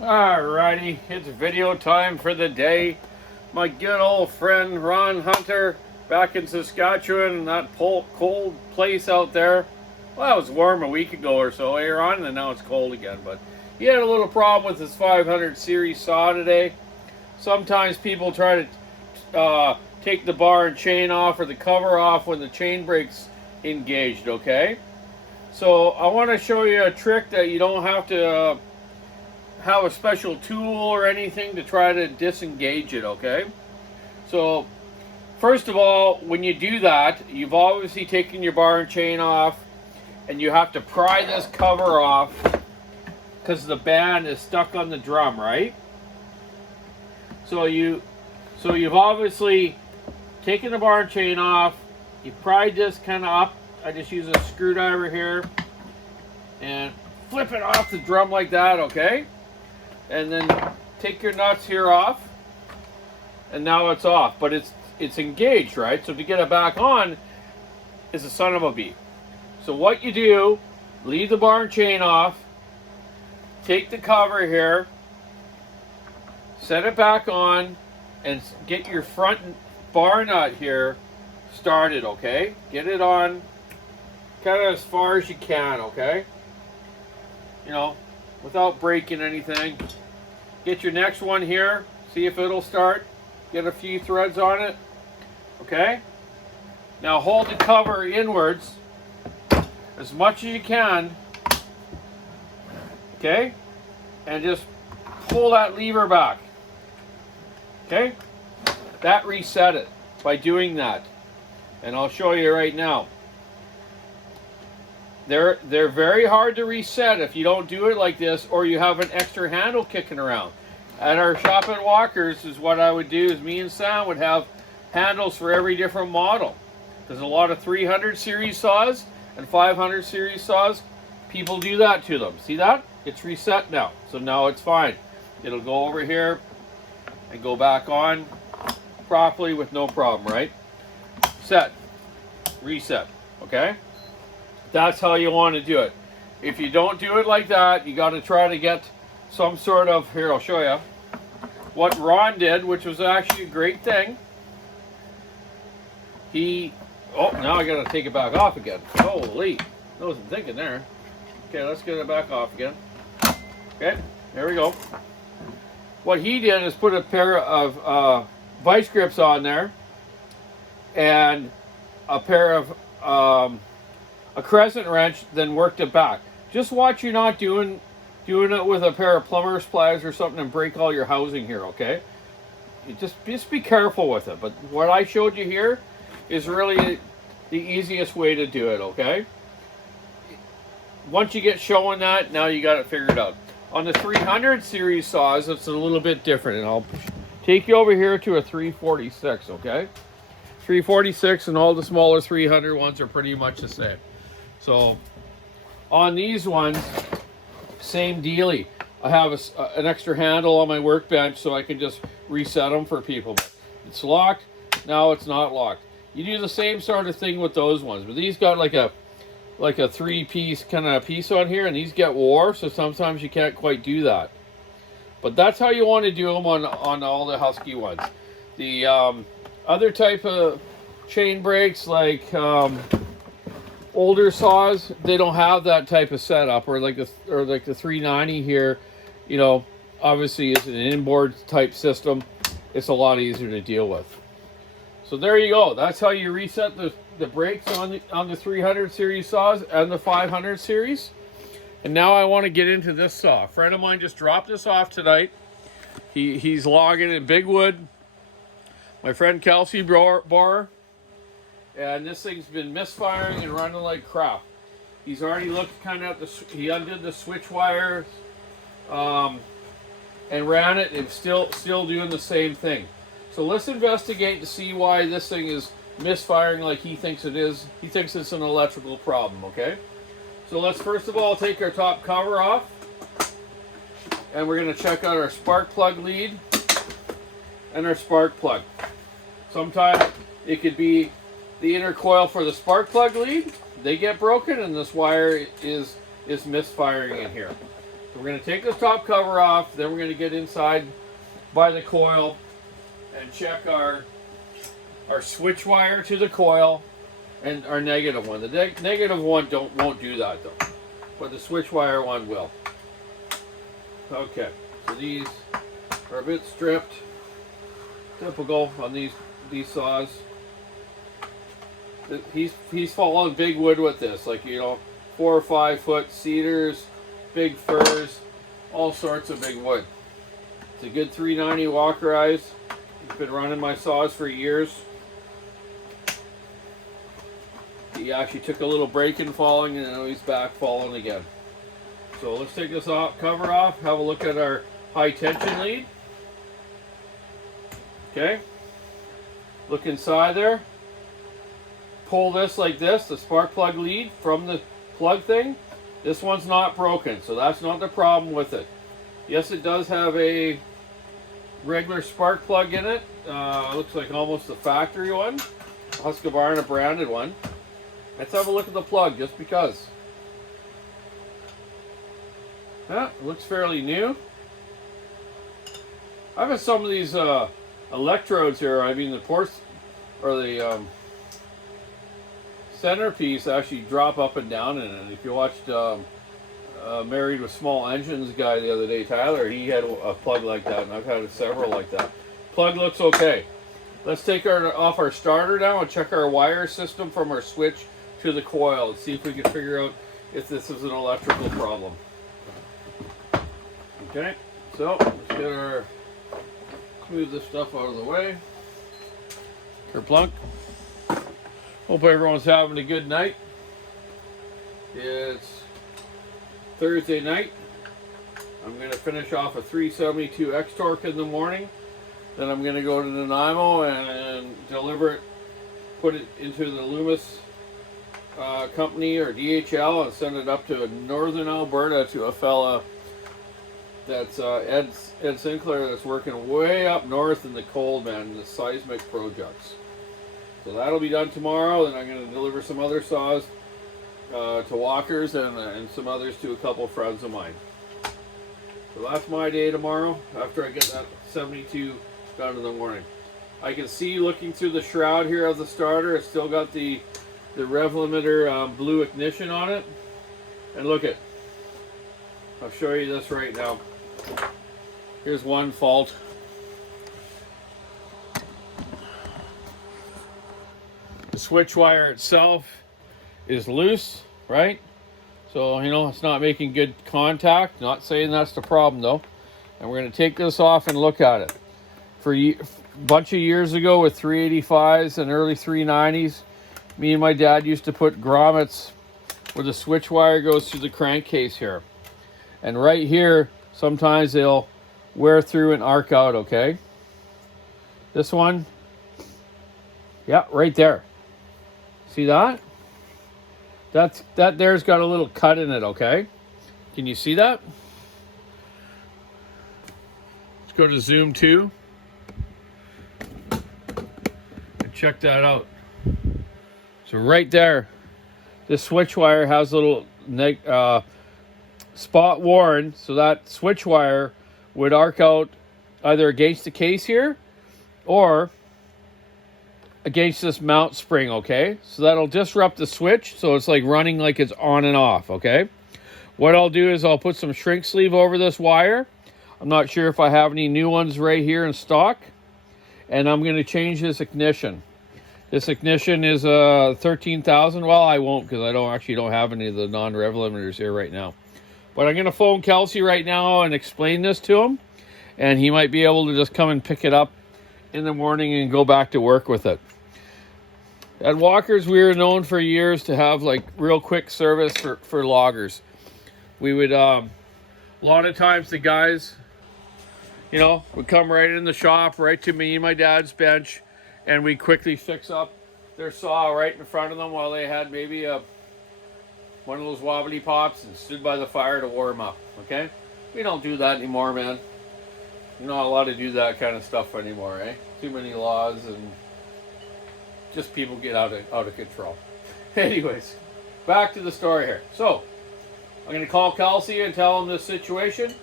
Alrighty, it's video time for the day. My good old friend Ron Hunter back in Saskatchewan, in that cold place out there. Well, it was warm a week ago or so, Ron, and now it's cold again. But he had a little problem with his 500 series saw today. Sometimes people try to take the bar and chain off or the cover off when the chain brake's engaged, okay? So I want to show you a trick that you don't have to have a special tool or anything to try to disengage it, okay? So first of all, when you do that, you've obviously taken your bar and chain off, and you have to pry this cover off because the band is stuck on the drum, right? So you've obviously taken the bar and chain off, you pried this kind of up. I just use a screwdriver here and flip it off the drum like that, okay? And then take your nuts here off, and now it's off, but it's engaged, right? So to get it back on is a son of a bee. So what you do, leave the bar and chain off, take the cover here, set it back on, and get your front bar nut here started, okay? Get it on kind of as far as you can, okay? You know, without breaking anything. Get your next one here, see if it'll start. Get a few threads on it, okay? Now hold the cover inwards as much as you can, okay? And just pull that lever back, okay? That reset it by doing that. And I'll show you right now. They're very hard to reset if you don't do it like this, or you have an extra handle kicking around. At our shop at Walker's is what I would do is me and Sam would have handles for every different model. There's a lot of 300 series saws and 500 series saws. People do that to them. See that? It's reset now. So now it's fine. It'll go over here and go back on properly with no problem, right? Set. Reset. Okay? That's how you want to do it. If you don't do it like that, you got to try to get some sort of, here I'll show you what Ron did, which was actually a great thing. Oh, now I got to take it back off again. Holy, I wasn't thinking there. Okay, let's get it back off again. Okay, there we go. What he did is put a pair of vice grips on there and a pair of a crescent wrench, then worked it back. Just watch you not doing it with a pair of plumber's pliers or something and break all your housing here, okay? You just be careful with it. But what I showed you here is really the easiest way to do it, okay? Once you get showing that, now you got it figured out. On the 300 series saws, it's a little bit different, and I'll take you over here to a 346, okay? 346 and all the smaller 300 ones are pretty much the same. So on these ones, same dealie. I have an extra handle on my workbench so I can just reset them for people. But it's locked, now it's not locked. You do the same sort of thing with those ones, but these got like a 3-piece kind of piece on here, and these get wore, so sometimes you can't quite do that. But that's how you want to do them on all the Husky ones. The other type of chain brakes, like older saws, they don't have that type of setup, or like the 390 here, you know, obviously it's an inboard type system. It's a lot easier to deal with. So there you go. That's how you reset the brakes on the 300 series saws and the 500 series. And now I want to get into this saw. A friend of mine just dropped this off tonight. He's logging in Bigwood. My friend Kelsey Borer. And this thing's been misfiring and running like crap. He's already looked kind of at he undid the switch wires and ran it, and still doing the same thing. So let's investigate to see why this thing is misfiring like he thinks it is. He thinks it's an electrical problem, okay? So let's first of all take our top cover off, and we're going to check out our spark plug lead and our spark plug. Sometimes it could be the inner coil for the spark plug lead. They get broken, and this wire is misfiring in here. So we're going to take this top cover off, then we're going to get inside by the coil and check our switch wire to the coil and our negative one. The negative one won't do that though, but the switch wire one will. Okay, so these are a bit stripped. Typical on these saws. He's following big wood with this, like, you know, 4 or 5 foot cedars, big firs, all sorts of big wood. It's a good 390 Walkerize. He's been running my saws for years. He actually took a little break in falling, and now he's back falling again. So let's take this cover off, have a look at our high tension lead. Okay, look inside there. Pull this like this, the spark plug lead from the plug thing. This one's not broken, so that's not the problem with it. Yes, it does have a regular spark plug in it. Looks like almost the factory one, Husqvarna branded one. Let's have a look at the plug just because. Yeah, it looks fairly new. I've got some of these electrodes here. I mean, the centerpiece actually drop up and down in it. If you watched Married with Small Engines guy the other day, Tyler, he had a plug like that, and I've had several like that. Plug looks okay. Let's take off our starter now and check our wire system from our switch to the coil and see if we can figure out if this is an electrical problem. Okay, so let's move this stuff out of the way. Kerplunk. Hope everyone's having a good night. It's Thursday night. I'm going to finish off a 372 X-Torque in the morning. Then I'm going to go to Nanaimo and deliver it, put it into the Loomis company or DHL and send it up to northern Alberta to a fella that's Ed Sinclair, that's working way up north in the cold, man, in the seismic projects. So that'll be done tomorrow. Then I'm going to deliver some other saws to Walkers and some others to a couple friends of mine. So that's my day tomorrow after I get that 72 done in the morning. I can see looking through the shroud here of the starter, it's still got the rev limiter blue ignition on it. And look at, I'll show you this right now. Here's one fault. The switch wire itself is loose, right? So, you know, it's not making good contact. Not saying that's the problem though. And we're going to take this off and look at it. For a bunch of years ago with 385s and early 390s, me and my dad used to put grommets where the switch wire goes through the crankcase here. And right here, sometimes they'll wear through and arc out, okay? This one, yeah, right there. See that? That there's got a little cut in it, okay? Can you see that? Let's go to zoom 2 and check that out. So right there, this switch wire has a little spot worn, so that switch wire would arc out either against the case here or against this mount spring, okay? So that'll disrupt the switch, so it's like running like it's on and off, okay? What I'll do is I'll put some shrink sleeve over this wire. I'm not sure if I have any new ones right here in stock. And I'm going to change this ignition. This ignition is 13,000. Well, I won't because I don't have any of the non-rev limiters here right now. But I'm going to phone Kelsey right now and explain this to him. And he might be able to just come and pick it up in the morning and go back to work with it. At Walkers, we were known for years to have like real quick service for loggers. We would, a lot of times the guys, you know, would come right in the shop, right to me and my dad's bench, and we quickly fix up their saw right in front of them while they had maybe one of those wobbly pops and stood by the fire to warm up, okay? We don't do that anymore, man. You're not allowed to do that kind of stuff anymore, eh? Too many laws and just people get out of control. Anyways, back to the story here. So, I'm going to call Kelsey and tell him this situation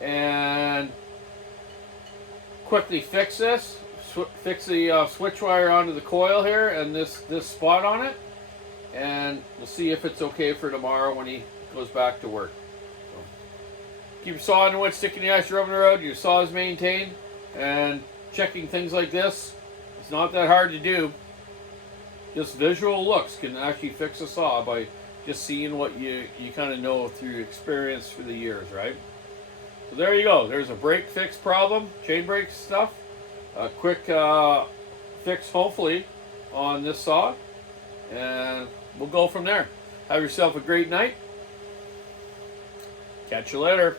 and quickly fix this. Fix the switch wire onto the coil here and this spot on it. And we'll see if it's okay for tomorrow when he goes back to work. So, keep your saw in the wood, sticking the ice, rubbing the road. Your saw is maintained. And checking things like this, it's not that hard to do. Just visual looks can actually fix a saw by just seeing what you kind of know through experience through the years, right? So there you go. There's a brake fix problem, chain brake stuff. A quick fix, hopefully, on this saw. And we'll go from there. Have yourself a great night. Catch you later.